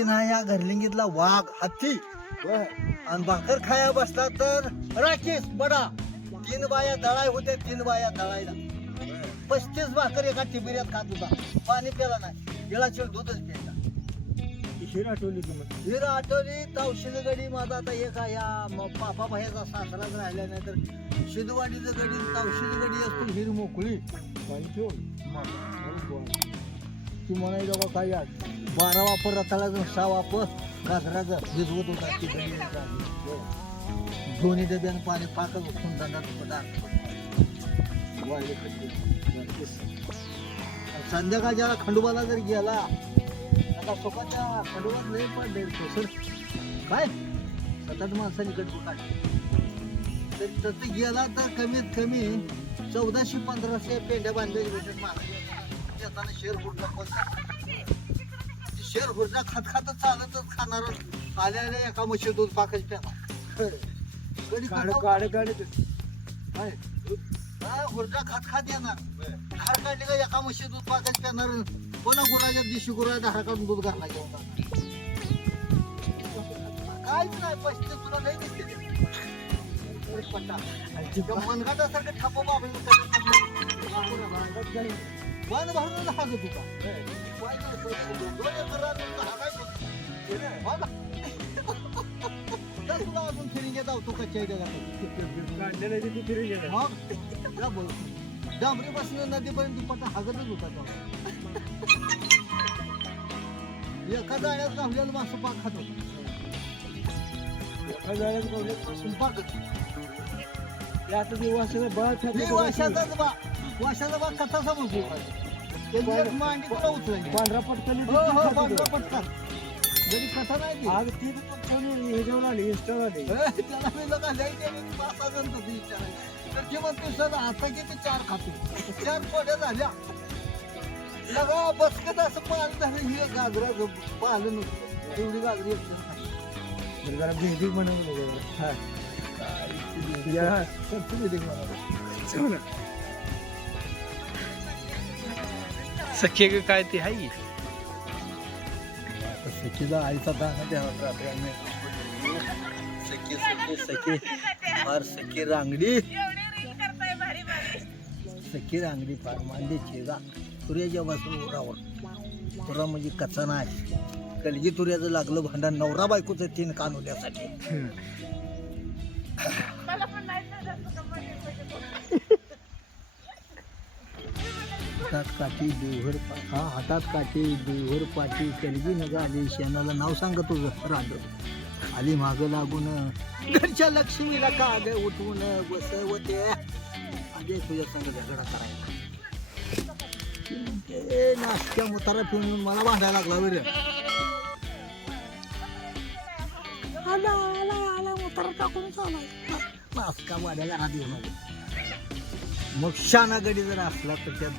कधी ना या घरलिंगीतला वाघ हत्ती आणि भाकर खाया बसला तर राकेश बडा 3 बाया दळाय होत्या 3 बाया दळायला 35 भाकर एका टिबिऱ्यात खात होता पाणी प्याला नाही गिळाशिवाय दूधच प्यायला हिर आठवली तावशीचं गडी माझा आता एक या पापा बाहेरचा सासराच राहिला नाही तर शिदवाडीचं गडी तावशीचं गडी असतो हिर मोकळी ती म्हणायचं बाबा काय 12 वापर रताळा 6 वापर गाजराचं भिजवत होता ती गडी दोन्ही डब्यानं पाणी पाकच उठून दंडात संध्याकाळ ज्याला खंडोबाला जर गेला आता सोपाच्या खंडोबात लय पडले सर काय 7-8 माणसांनी गडबड काढली तर तिथे गेला तर कमीत कमी 1400-1500 पेंड्या बांधलेली भेटत महाराज येताना शेर फुटला पण शेर फुटला खात खातच चालतच खाणार आल्या एका म्हशी दूध पाकच प्याला हुरडा खात खात येणार धार काढली का एका म्हशी दूध पाकच प्याणार पुन्हा गुराच्या दिवशी गुरा धार काढून दूध घालायचे होता काहीच नाही 35 तुला नाही दिसते मनगाटासारखं ठापो बाबा वन भरून हागत होता 2 एकर तुला अजून फिरिंग येत तू कच्च्या डांबरी बसणं नदीपर्यंत पट्टा हागतच होता तो एका जाळ्यात गावलेलं मासं पाक खात होता एका जाळ्यात गावलेलं मासं पाकच आता ते वाशाचाच बा वाशाचा बा कथा समजतो त्याची मांडी तुला उचलायची पांढरा पटकन पांढरा पटकन जरी कथा नाही आज ती हे जेवण आली इंस्टॉल आली त्याला मी लोक जायचे 5 जण होते विचारायला तर किंवा तू सर आता किती 4 खातो 4 पोट्या झाल्या लगा बसकत असं पाल झालं हे गाजरा पाहिलं नव्हतं तेवढी गाजरी एकटं जरा भेंडी बनवलं सख्य काय ते आहे सखीला आईचा दाना द्यावा सखी सखी सखी फार सखी रांगडी सखी रांगडी फार मांडी चेगा तुऱ्याच्या बसून उरावर तुरा म्हणजे कचा नाही कलगी तुऱ्याचं लागलं भांडण नवरा बायकोचं 3 कान होण्यासाठी हातात काठी देवघर हातात काठी देवघर पाठी कलगी नगा आली शेणाला नाव सांगत तुझं रांग आली मागं लागून घरच्या लक्ष्मीला काग उठवून बसवते आधी तुझ्या संग झगडा करायला नाश्त्या मुतारा पिऊन मला भांडायला लागला बरं आला आला आला मुतारा टाकून चालाय नाश्ता वाड्या घरात येऊ नको मग शाना गडी जर असला तर त्या